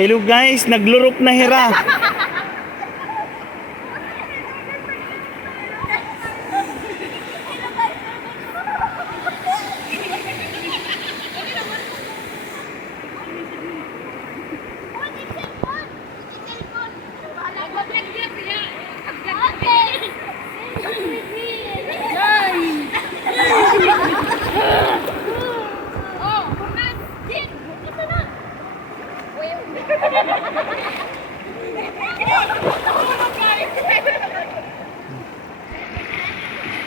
Hello guys, naglurok na hira.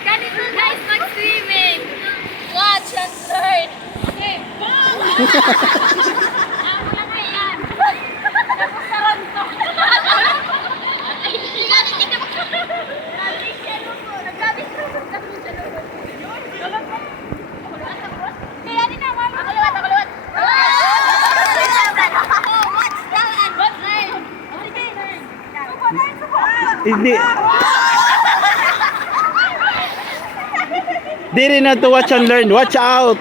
Ganito guys, mag-swimming. Watch and learn. Okay, bam! Ako lang yan. Tapos saran to. Nagkabis ko. Kaya din naman. Akaliwat. Hindi. Di rin na to watch and learn. Watch out.